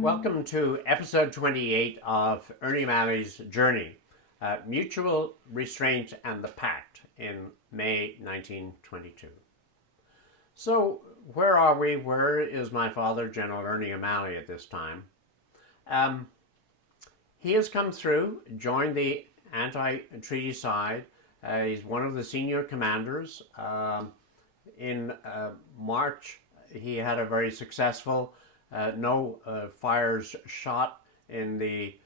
Welcome to episode 28 of Ernie Malley's Journey, Mutual Restraint and the Pact in May 1922. So, where are we? Where is my father, General Ernie O'Malley, at this time? He has come through, joined the anti-treaty side. He's one of the senior commanders. In March, he had a very successful no fires shot in the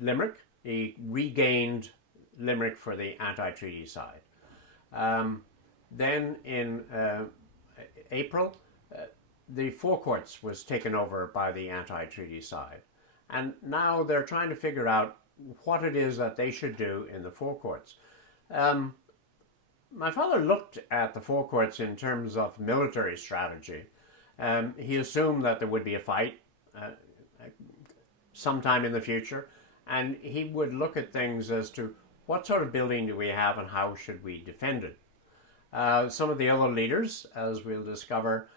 Limerick. He regained Limerick for the anti-treaty side. Then in April, the forecourts was taken over by the anti-treaty side. And now they're trying to figure out what it is that they should do in the forecourts. My father looked at the forecourts in terms of military strategy. He assumed that there would be a fight sometime in the future, and he would look at things as to what sort of building do we have and how should we defend it. Some of the other leaders, as we'll discover,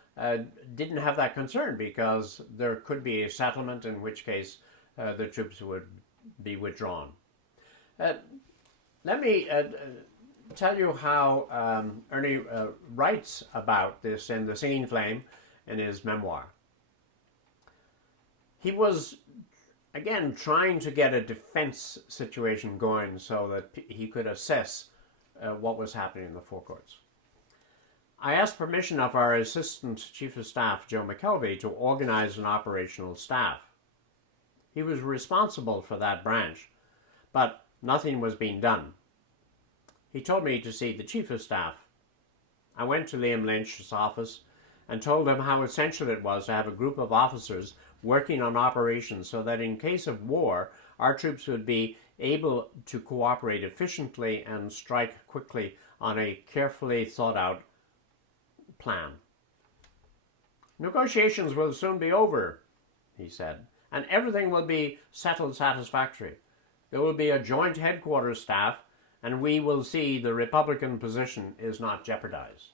didn't have that concern because there could be a settlement, in which case the troops would be withdrawn. Let me tell you how Ernie writes about this in The Singing Flame in his memoir. He was, again, trying to get a defense situation going so that he could assess what was happening in the forecourts. I asked permission of our Assistant Chief of Staff, Joe McKelvey, to organize an operational staff. He was responsible for that branch, but nothing was being done. He told me to see the Chief of Staff. I went to Liam Lynch's office and told him how essential it was to have a group of officers working on operations so that in case of war, our troops would be able to cooperate efficiently and strike quickly on a carefully thought out plan. Negotiations will soon be over, he said, and everything will be settled satisfactorily. There will be a joint headquarters staff, and we will see the Republican position is not jeopardized.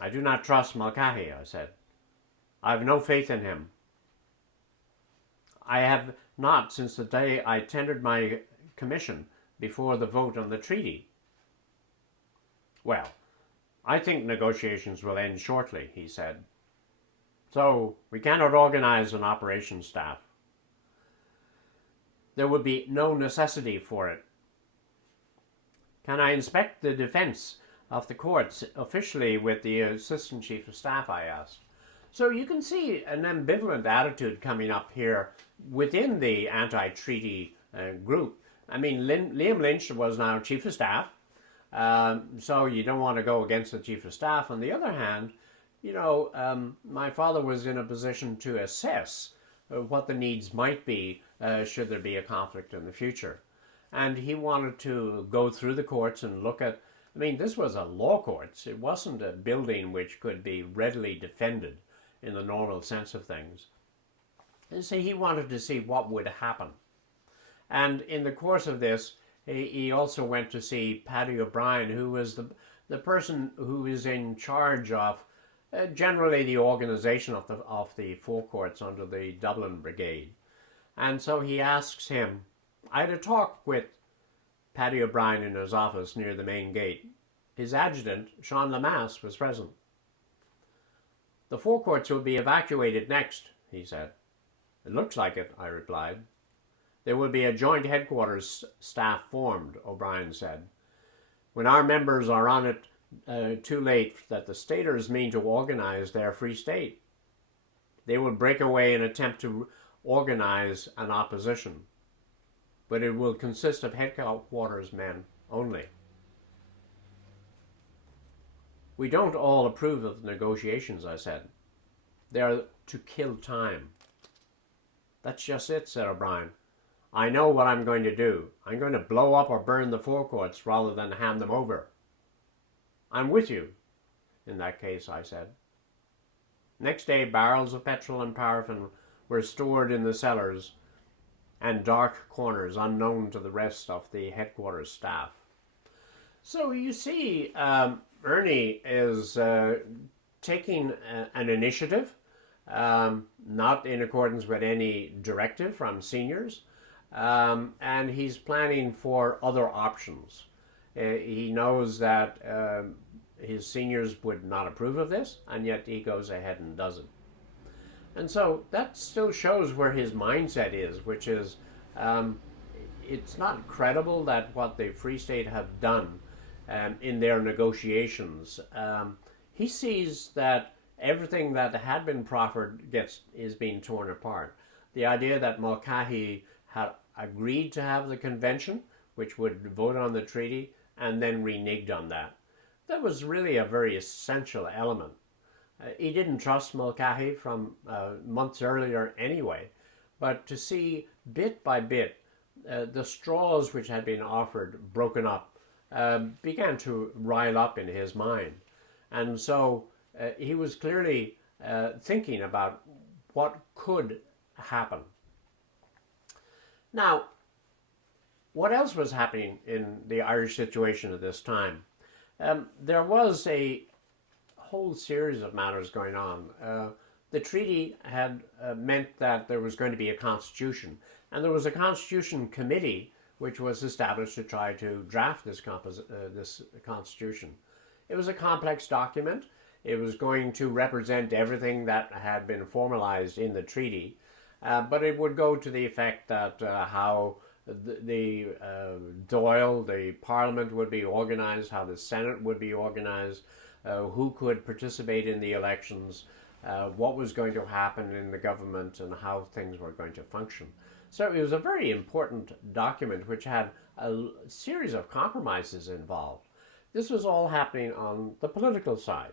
I do not trust Mulcahy, I said. I have no faith in him. I have not since the day I tendered my commission before the vote on the treaty. Well, I think negotiations will end shortly, he said. So we cannot organize an operations staff. There would be no necessity for it. Can I inspect the defense of the courts officially with the Assistant Chief of Staff, I asked. So you can see an ambivalent attitude coming up here within the anti-treaty group. I mean, Liam Lynch was now Chief of Staff, so you don't want to go against the Chief of Staff. On the other hand, you know, my father was in a position to assess what the needs might be should there be a conflict in the future. And he wanted to go through the courts and look at, I mean, this was a law courts. It wasn't a building which could be readily defended in the normal sense of things. And so he wanted to see what would happen. And in the course of this, he also went to see Paddy O'Brien, who was the person who is in charge of generally the organization of the forecourts under the Dublin Brigade. And so he asks him, I had a talk with Paddy O'Brien in his office near the main gate. His adjutant, Sean Lamass, was present. The forecourts will be evacuated next, he said. It looks like it, I replied. There will be a joint headquarters staff formed, O'Brien said. When our members are on it too late that the staters mean to organize their free state, they will break away and attempt to organize an opposition. But it will consist of headquarters men only. We don't all approve of the negotiations, I said. They are to kill time. That's just it, said O'Brien. I know what I'm going to do. I'm going to blow up or burn the forecourts rather than hand them over. I'm with you, in that case, I said. Next day, barrels of petrol and paraffin were stored in the cellars and dark corners unknown to the rest of the headquarters staff. So you see, Ernie is taking an initiative, not in accordance with any directive from seniors, and he's planning for other options. He knows that his seniors would not approve of this, and yet he goes ahead and does it. And so that still shows where his mindset is, which is it's not credible that what the Free State have done in their negotiations. He sees that everything that had been proffered is being torn apart. The idea that Mulcahy had agreed to have the convention, which would vote on the treaty, and then reneged on that. That was really a very essential element. He didn't trust Mulcahy from months earlier anyway, but to see bit by bit the straws which had been offered broken up began to rile up in his mind. And so he was clearly thinking about what could happen. Now, what else was happening in the Irish situation at this time? There was a whole series of matters going on. The treaty had meant that there was going to be a constitution, and there was a constitution committee which was established to try to draft this constitution. It was a complex document. It was going to represent everything that had been formalized in the treaty, but it would go to the effect that how the Dáil, the Parliament, would be organized, how the Senate would be organized, who could participate in the elections, what was going to happen in the government, and how things were going to function. So it was a very important document which had a series of compromises involved. This was all happening on the political side.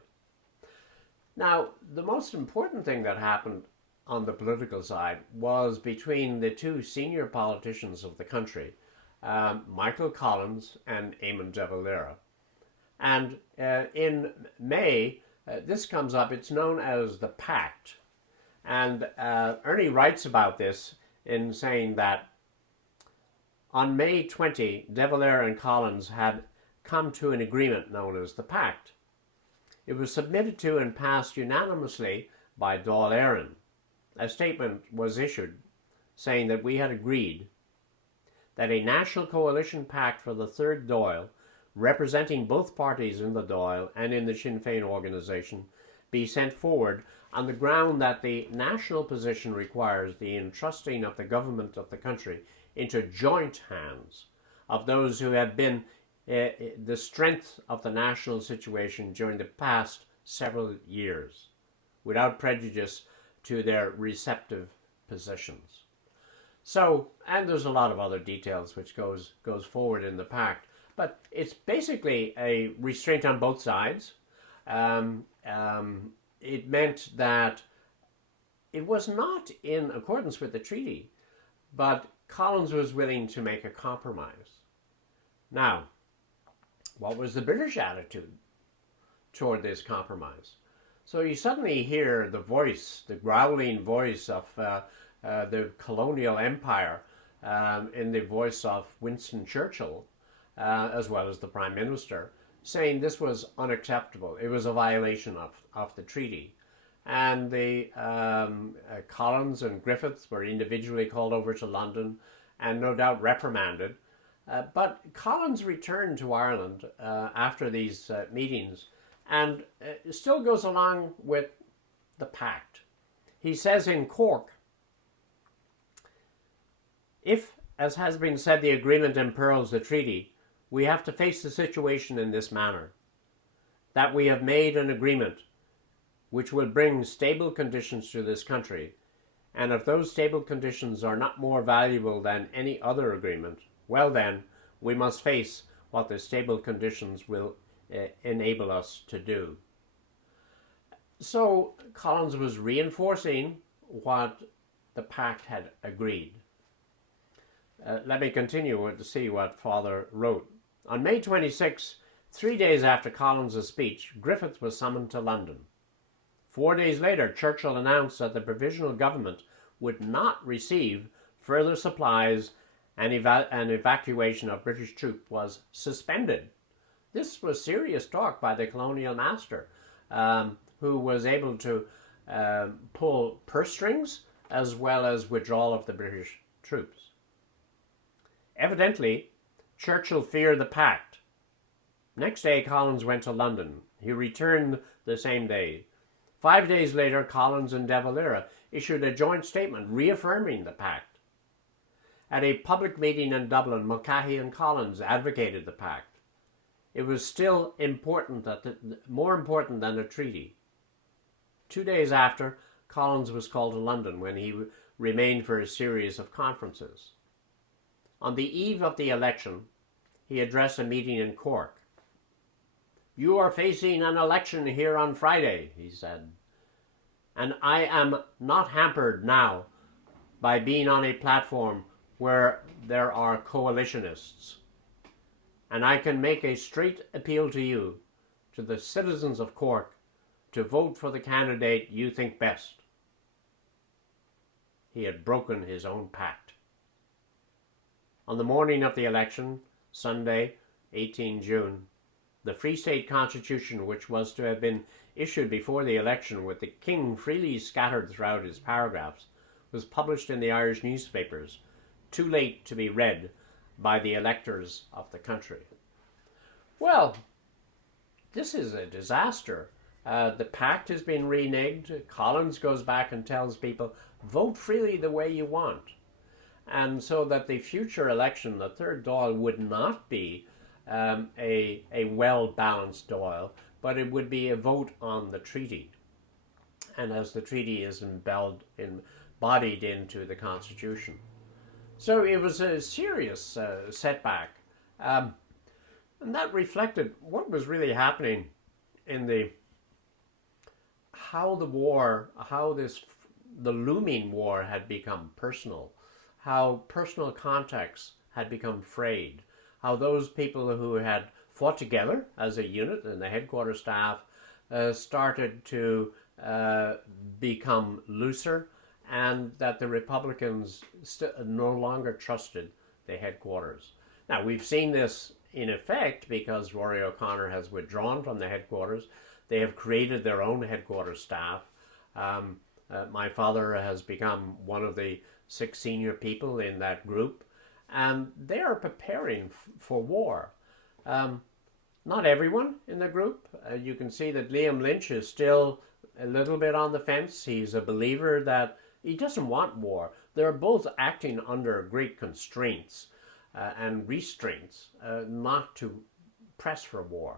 Now, the most important thing that happened on the political side was between the two senior politicians of the country, Michael Collins and Eamon de Valera. And in May, this comes up, it's known as the Pact. And Ernie writes about this in saying that on May 20, de Valera and Collins had come to an agreement known as the Pact. It was submitted to and passed unanimously by Dáil Éireann. A statement was issued saying that we had agreed that a national coalition pact for the third Dáil, representing both parties in the Dáil and in the Sinn Féin organisation, be sent forward on the ground that the national position requires the entrusting of the government of the country into joint hands of those who have been the strength of the national situation during the past several years, without prejudice to their receptive positions. So, and there's a lot of other details which goes forward in the pact, but it's basically a restraint on both sides. It meant that it was not in accordance with the treaty, but Collins was willing to make a compromise. Now, what was the British attitude toward this compromise? So you suddenly hear the voice, the growling voice of the colonial empire in the voice of Winston Churchill, as well as the Prime Minister, saying this was unacceptable. It was a violation of the treaty. And the Collins and Griffiths were individually called over to London and no doubt reprimanded. But Collins returned to Ireland after these meetings and still goes along with the pact. He says in Cork, if, as has been said, the agreement imperils the treaty, we have to face the situation in this manner, that we have made an agreement which will bring stable conditions to this country, and if those stable conditions are not more valuable than any other agreement, well then, we must face what the stable conditions will enable us to do. So Collins was reinforcing what the Pact had agreed. Let me continue to see what Father wrote. On May 26, 3 days after Collins' speech, Griffith was summoned to London. 4 days later, Churchill announced that the provisional government would not receive further supplies and evacuation of British troops was suspended. This was serious talk by the colonial master, who was able to pull purse strings as well as withdrawal of the British troops. Evidently, Churchill feared the Pact. Next day, Collins went to London. He returned the same day. 5 days later, Collins and De Valera issued a joint statement reaffirming the Pact. At a public meeting in Dublin, Mulcahy and Collins advocated the Pact. It was still more important than a treaty. 2 days after, Collins was called to London, when he remained for a series of conferences. On the eve of the election, he addressed a meeting in Cork. "You are facing an election here on Friday," he said, "and I am not hampered now by being on a platform where there are coalitionists. And I can make a straight appeal to you, to the citizens of Cork, to vote for the candidate you think best." He had broken his own pact. On the morning of the election, Sunday, 18 June, the Free State Constitution, which was to have been issued before the election with the King freely scattered throughout its paragraphs, was published in the Irish newspapers, too late to be read by the electors of the country. Well, this is a disaster. The pact has been reneged. Collins goes back and tells people, vote freely the way you want. And so that the future election, the third Dáil, would not be a well-balanced Dáil, but it would be a vote on the treaty. And as the treaty is embodied into the Constitution. So it was a serious setback. And that reflected what was really happening in the looming war had become personal, how personal contacts had become frayed, how those people who had fought together as a unit in the headquarters staff started to become looser, and that the Republicans no longer trusted the headquarters. Now, we've seen this in effect because Rory O'Connor has withdrawn from the headquarters. They have created their own headquarters staff. My father has become one of the 6 senior people in that group, and they are preparing for war. Not everyone in the group. You can see that Liam Lynch is still a little bit on the fence. He's a believer that he doesn't want war. They're both acting under great constraints and restraints not to press for war.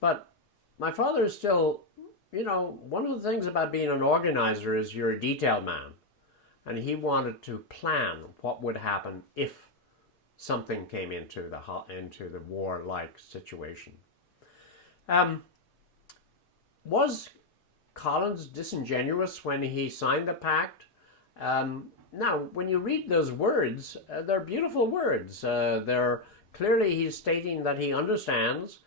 But my father is still, one of the things about being an organizer is you're a detail man. And he wanted to plan what would happen if something came into the war-like situation. Was Collins disingenuous when he signed the pact? Now, when you read those words, they're beautiful words. Clearly he's stating that he understands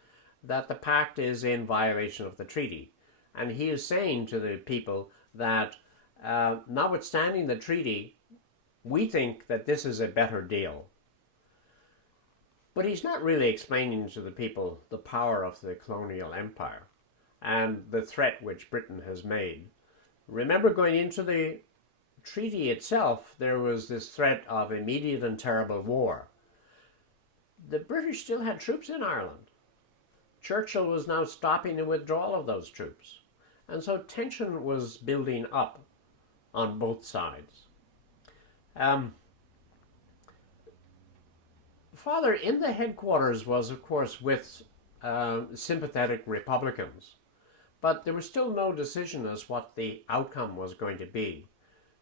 that the pact is in violation of the treaty. And he is saying to the people that notwithstanding the treaty, we think that this is a better deal. But he's not really explaining to the people the power of the colonial empire and the threat which Britain has made. Remember, going into the treaty itself, there was this threat of immediate and terrible war. The British still had troops in Ireland. Churchill was now stopping the withdrawal of those troops. And so tension was building up on both sides. Father in the headquarters was, of course, with sympathetic Republicans, but there was still no decision as what the outcome was going to be.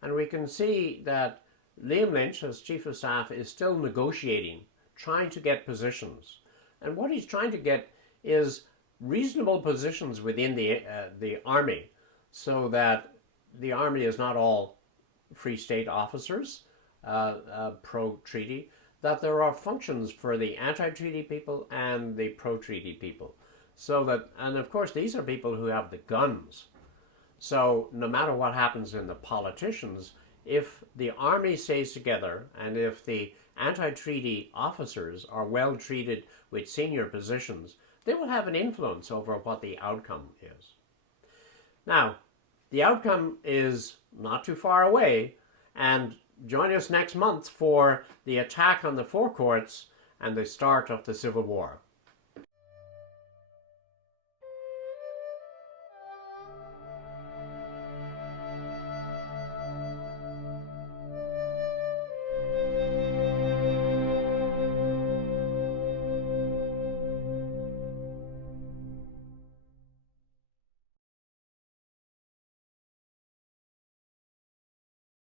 And we can see that Liam Lynch, as Chief of Staff, is still negotiating, trying to get positions. And what he's trying to get is reasonable positions within the army so that the army is not all Free State officers pro-treaty, that there are functions for the anti-treaty people and the pro-treaty people. So that, and of course, these are people who have the guns. So no matter what happens in the politicians, if the army stays together and if the anti-treaty officers are well treated with senior positions, they will have an influence over what the outcome is. Now, the outcome is not too far away, and join us next month for the attack on the forecourts and the start of the Civil War.